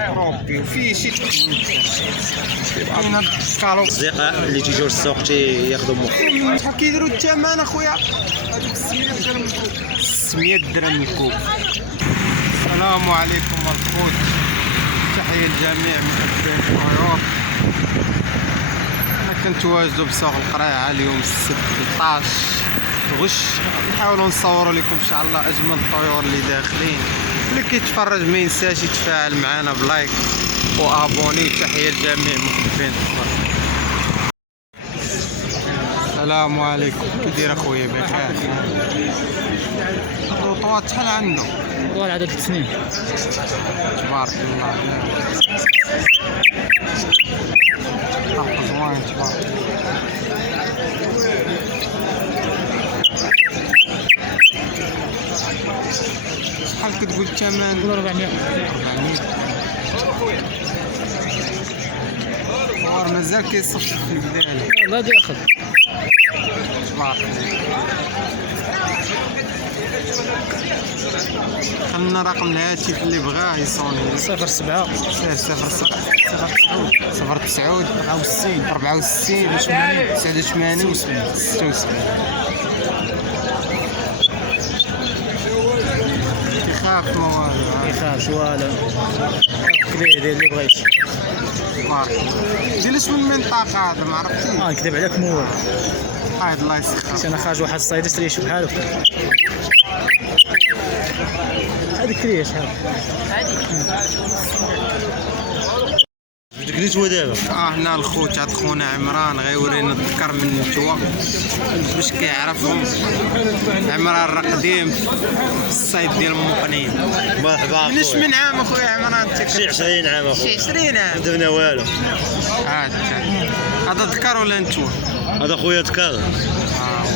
اوروبي وفيه شي كاين هاد الكالو الاصدقاء اللي تيجيو للسوق تياخذوا مخ. شحال كيديروا الثمن اخويا؟ 600 درهم الكوب. السلام عليكم الخوت، تحية لجميع محبين الطيور. انا كنت واجدوا بسوق القريعة اليوم السبت 13 غش. نحاولوا نصوروا لكم ان شاء الله اجمل الطيور اللي داخلين. اللي كيتفرج ما ينساش يتفاعل معنا بلايك وابوني. تحية لجميع محبين الطيور. السلام عليكم، كي داير اخويا؟ بخير. الرطوات شحال عنده؟ طوال عدد السنين. تبارك الله. زوين تبارك. شحال كتقول الثمن؟ 400. 400 مازال كيصفر في البداية. لا داخل. خلنا رقم الهاتف اللي بغاه يصوني. 07 0 64 89 76. كيخاف موالو. يخافش والو. كبير دير اللي بغيتي. ديالش من المنطقة هذا ما عرفتيش. نكذب عليك مول. هايد الله يسخر. انا خارج واحد الصيد اشتري شي بحالو. هذيك كريه شحال؟ بدك نتوى دابا. هنا الخوت عند خونا عمران غيورينا الذكر من النتوى باش كيعرفهم. عمران راه قديم في الصيد ديال المقنين. مرحبا. مناش من عام اخويا عمران؟ انت شي 20 عام اخويا. شي 20 عام. درنا والو. هذا ذكر ولا نتوى؟ هذا خويا ذكر.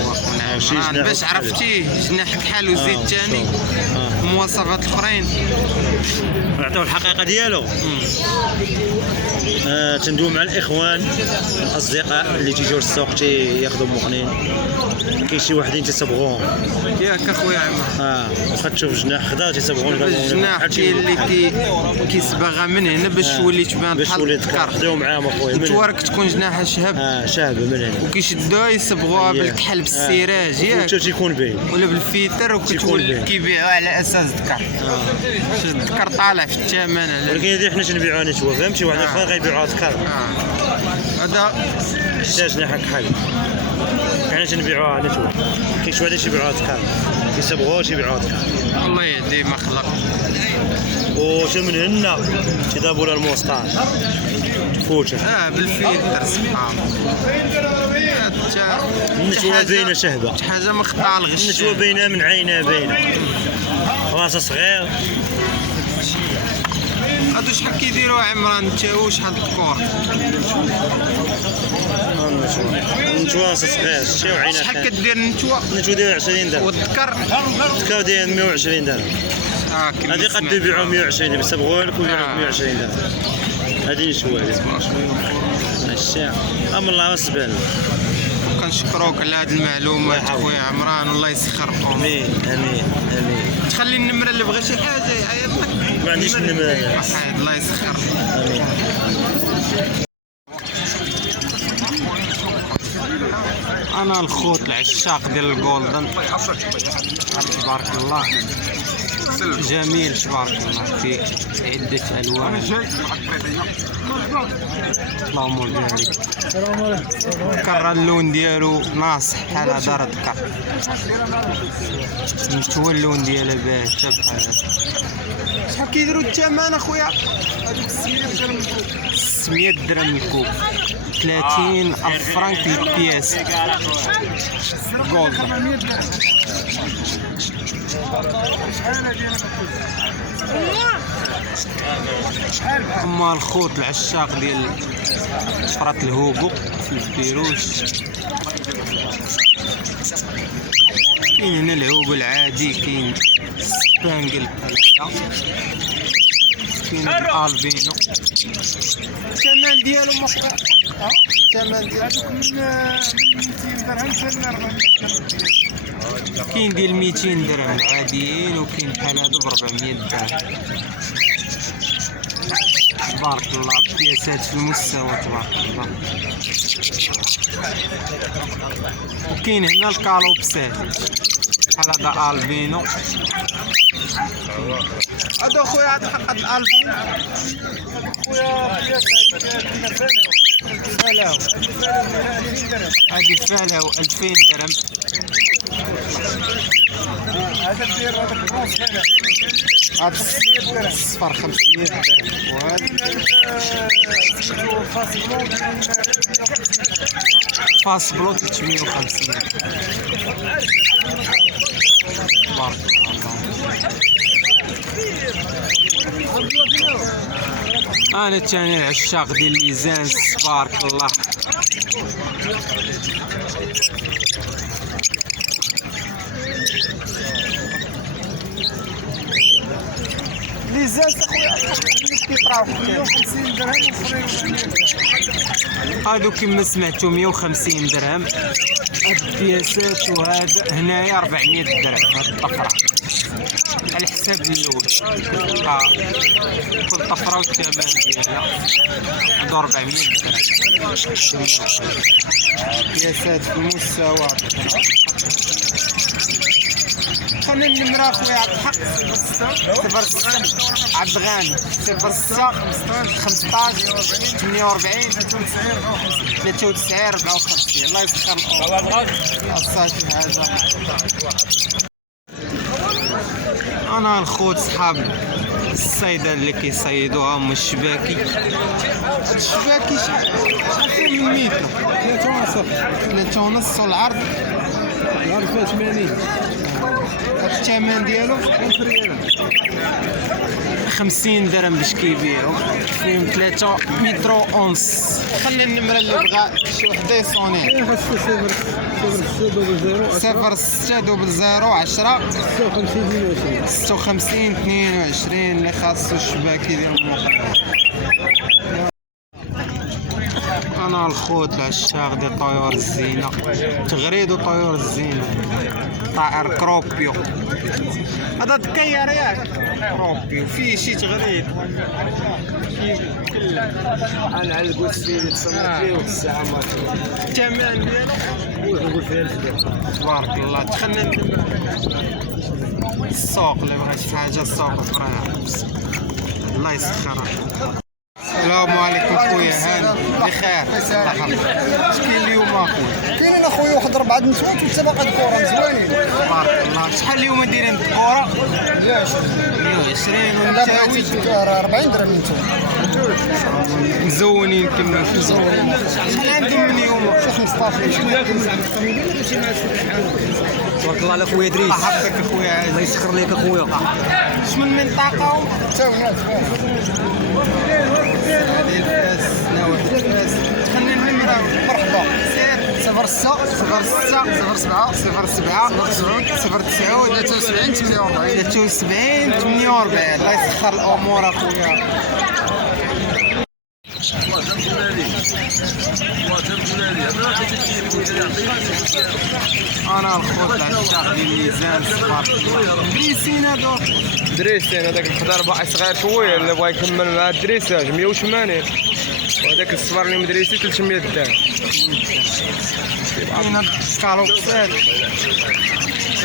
هو خونا عمران باش عرفتيه جناح كحل وزيد ثاني المواصفات الاخرين. نعطيو الحقيقه ديالو. تندوي مع الاخوان الاصدقاء اللي تيجيو للسوق تياخذوا مقنين. كاين شي وحدين تيصبغوهم ياك اخويا عمران. واخا تشوف جناح خضر تيصبغوهم. الجناح كاين اللي كيصبغها من هنا باش تولي تبان بحال الذكر. خديو معاهم اخويا. التوارك تكون جناحها شهب. شهبه من هنا. وكيشدوها يصبغوها بالكحل بالسراج ياك. تيكون باين. ولا بالفيتر وكتولي كيبيعوها على اساس ذكر. الذكر طالع في الثمن. ولكن هذه حنا تنبيعوها نتوى، فهمتي؟ واحد اخر غيبيعوها ذكر. هذا احتاج ناحيه كحل. حنا تنبيعوها نتوى. كاين شي وحدين تيبيعوها ذكر، كيصبغوها تيبيعوها ذكر. الله يهدي ما خلق. ومن هنا تيضربوا لها الموسطار تفوتها. بالفيتر سبحان الله. النتوى باينه شهبه. شي حاجه مخطعه الغش. النتوى باينه من عينها باينه. راسها صغير. هادو شحال كيديروا عمران نتا شحال الكور؟ النتوى راسها صغير شتي وعينها. شحال كدير النتوى؟ النتوى داير 20 درهم. والذكر؟ الذكر داير 120 درهم. هذه قد يبيعوا 120 درهم، يصبغوها لك ويبيعوا 120 درهم. هذه نتوى الشاع. أما الله السبال. كنشكروك على هذه المعلومات خويا عمران، الله يسخركم. امين امين امين. تخلي النمره اللي بغى شي حاجه يعيط لك. ما عنديش النمره. الله يسخر. امين. انا الخوت العشاق ديال الجولدن تبارك الله، جميل تبارك الله في عدة ألوان. اللهم بارك. كرر اللون ديالو ناصح بحال هذا راه ذكر. نتوى اللون ديالها باهته بحال هذا. شحال كيديروا الثمن اخويا؟ 600 درهم الكوب. 30 ألف فرانك البياس. جولدن. اما الخوت العشاق ديال شفرات الهوغو في البيروش. كاين هنا الهوغو العادي، كاين سبانجل بحال كاين الالبينو. الثمن ديالو مخطوط. الثمن ديالو من 200 درهم حتى ل 400 درهم. كاين ديال 200 درهم عاديين، وكاين بحال هادو ب 400 درهم. تبارك الله بياسات في المستوى تبارك الله. وكاين هنا الكالوبسات بحال هذا البينو. هذا خويا هذا حق الالبينو خويا فلاو. هادي فلاو 2000 درهم. هذا الدير هذا البرونز فعلا. هذا الصفر 500 درهم. وهذا فاس بلوت 350 تبارك الله. انا تاني العشاق ديال ليزانس تبارك الله. ليزانس اخويا كيطراو 150 درهم هادو كما سمعتو 150 درهم. هاد البياسات وهذا هنايا 400 درهم. هاد الطفرة على حساب اللون. كل طفرة والثمن ديالها هادو 400 درهم. بياسات في المستوى. خلينا النمرة اخويا عبد الحق 06 عبد الغاني 06 15 48 93 54. الله يسخر الصافي هذا. انا الخوت صحاب الصيدة اللي كيصيدوها هما الشباكي. الشباكي شحال من ميتر؟ 3 ونص والعرض 80. الثمن ديالو 1000 ريال 50 درهم باش كيبيعو فيهم 3 متر ونص. خلي النمرة اللي بغا شي وحده يصوني 06 00 10 56 22 اللي خاصو الشباكي ديال المقدم. انا الخوت العشاق ديال طيور الزينه تغريد وطيور الزينه. طائر كروبيو هذا تكير ياك كروبيو فيه شي تغريد. انا على الكوسي تصنت فيه والساعه ما الثمن ديالو نقول فيها تبارك الله. تخلنا السوق اللي بغى شي حاجه السوق اخرى الله يسخرها. السلام عليكم خويا هاني بخير الله يحفظك. اش كاين اليوم اخويا؟ كاينين اخويا واحد 4 نتوات وسباقات كره زوينين تبارك الله. شحال اليوم دايرين الكره؟ 120 ونتاوي 40 درهم نتوما مزونين كما مزونين. شحال عندهم من يوم؟ 15. تبارك الله على خويا دريس. الله يحفظك اخويا. الله يسخر ليك اخويا. اش من منطقه هم؟ تاونات هذه الفاس نوع الفاس. خلينا النمرة مرحبا سير 06 07 07 09 73 48 73 48. الله يسخر الامور اخويا. انا الخوت العشاق ديال ميزان تبارك الله. دريسين هادو دريسين هذاك الخضر باقي صغير شويه اللي بغا يكمل مع الدريساج 180 وهذاك الصفر اللي مدريسي 300 درهم. كاين هاد الكالوبسات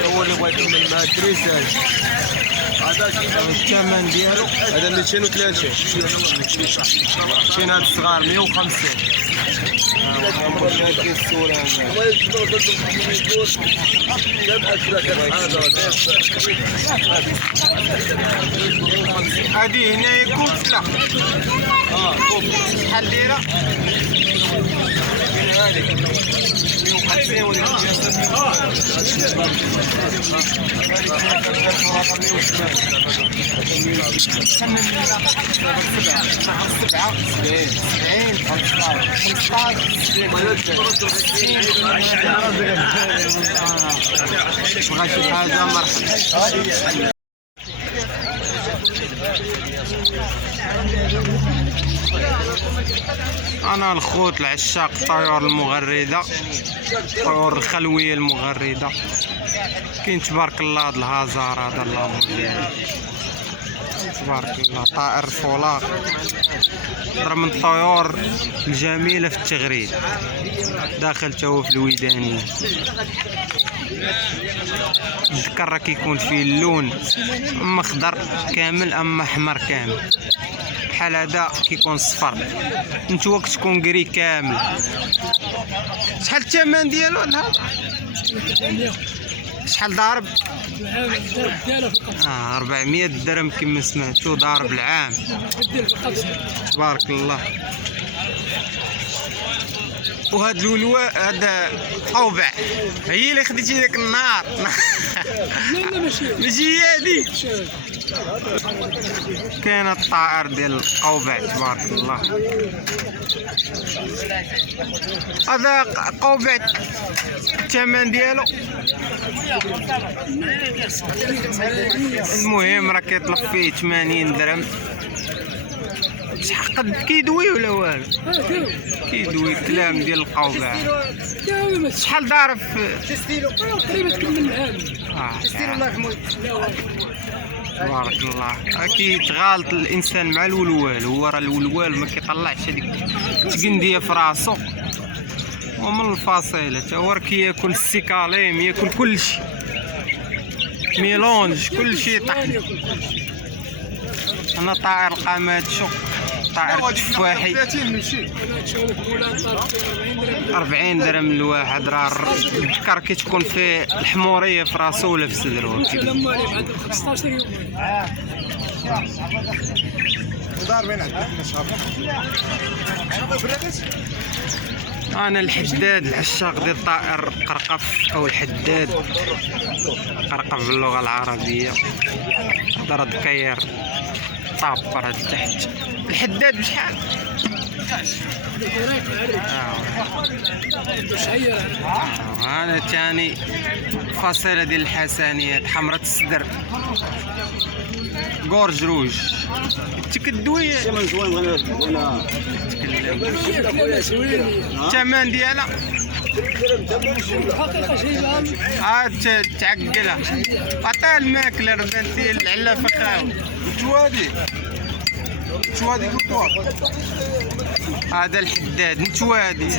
هو اللي بغا يكمل مع الدريساج. الثمن ديالو هذا 230. كاين هاد الصغار 150. هادي هنايا كفتة. شحال دايرة؟ هاديك 150 ولا 170 شي حاجة مرحبا. انا الخوت العشاق الطيور المغردة الطيور الخلوية المغردة. كاين تبارك الله هاد الهزار هذا اللهم تبارك الله. طائر فولاق ضر من الطيور الجميلة في التغريد، داخل تو في الويدانية. الذكر راه كيكون فيه اللون اما خضر كامل اما احمر كامل، بحال هذا كيكون صفر، نتوما كتكون كري كامل. شحال الثمن ديالو هذا؟ شحال ضارب؟ 400 درهم كما سمعتو، ضارب العام. تبارك الله. وهاد الولواء هذا قوبع هي اللي خديتي داك النهار. لا ماشي هي هادي. كاين الطائر ديال القوبع تبارك الله. هذا قوبع الثمن ديالو المهم راه كيطلب فيه 80 درهم. شحال قد كيدوي ولا والو؟ كيدوي كلام ديال القوبع. شحال ضارب تقريبا تكمل العام. تبارك الله. كيتغالط الانسان مع الولوال، هو راه الولوال ما كيطلعش هذيك التقنديه في راسو، ومن الفاصيله تا هو كياكل السيكاليم، ياكل كلشي، ميلونج كلشي طحن. انا طائر قاماتشو، طائر تفاحي 40 درهم الواحد. راه الذكر كتكون فيه الحموريه في راسو ولا في صدرو. انا الحداد العشاق ديال طائر قرقف او الحداد قرقف باللغه العربيه. هذا دكاير طابر تحت. الحداد بشحال؟ انا ثاني فاصله ديال الحسنيات، حمرة الصدر، غورج روج. تكدوي الثمن ديالها عاد تعقلها. عطيها الماكله ربانتي العلافه خاوي. نتوادي هذا الحداد نتوادي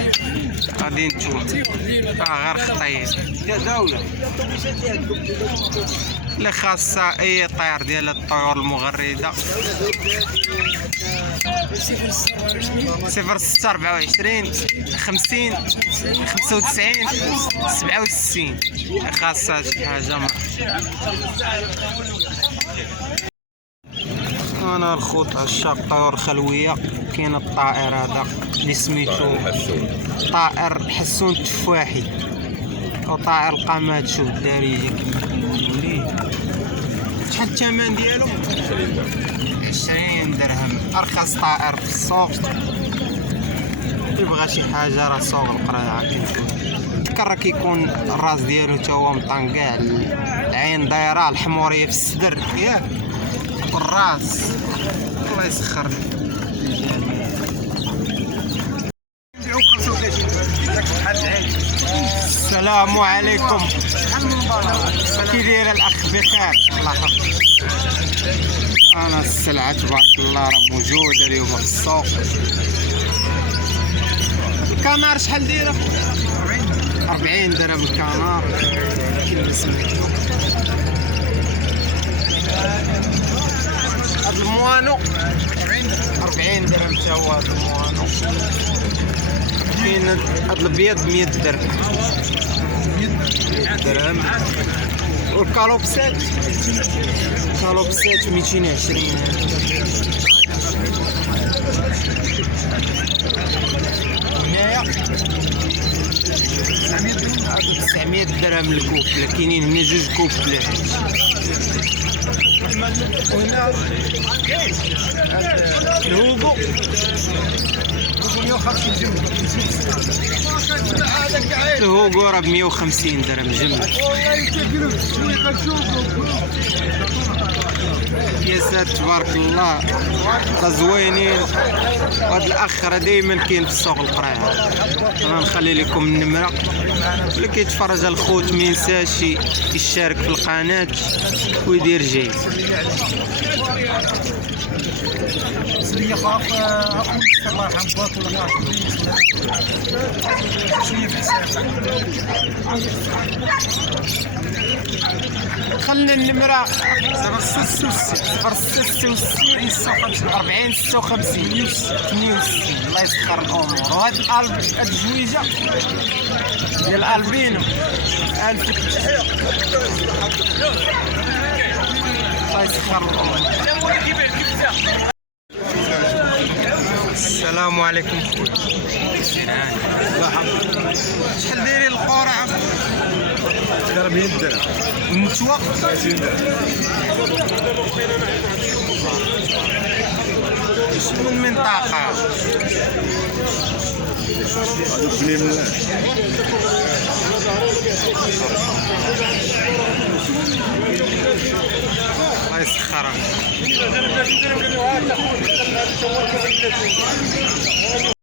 غادي نتوادي غير خطير اللي خاصة اي طير ديال الطيور المغردة. 06 24 50 95 67 خاصة شي حاجة. انا الخوت عشاق طيور خلويه. كاين الطائر هذا اللي سميتو طائر حسون التفاحي او طائر القاماتشو بالدارجه. شحال الثمن ديالو؟ 20 درهم. ارخص طائر في السوق. يبغى شي حاجه راه سوق القراعه كيكون راه كيكون الراس ديالو تا هو مطنقع، العين دايره، الحموريه في الصدر ياك والراس. الله يسخر. السلام عليكم، كي داير الاخ؟ بخير الله يحفظك. انا السلعه تبارك الله راه موجوده اليوم في السوق. الكنار شحال دايره؟ 40 درهم الكنار كما سمعتو. هاد الموانو 40 درهم تا هو. هاد الموانو كاين هاد الابيض 100 درهم. 100 درهم. والكالوبسات 220. هنايا 900 درهم الكوبله. كاينين هنا جوج كوبلات. وهنا الهوغو 150 جمله. الهوغو راه ب 150 درهم جمله. البياسات تبارك الله راه زوينين. وهذا الاخ راه دائما كاين في السوق القرايه. انا نخلي لكم النمره، اللي كيتفرج على الخوت ما ينساش يشارك في القناه ويدير جيد. سمية خاف اخوي الله يرحم باك ولا شويه في حساب. خلنا النمره 0666 40 56 62. الله يسخر الامور. وهاد الالب هاد الجويجه ديال الالبينو 1000. الله يسخر الامور. السلام عليكم خويا. شحال دايرين القرعه؟ دار 100 درهم المتوى 30 درهم. شنو المنطقه؟ هذوك بني من الله يسخرك.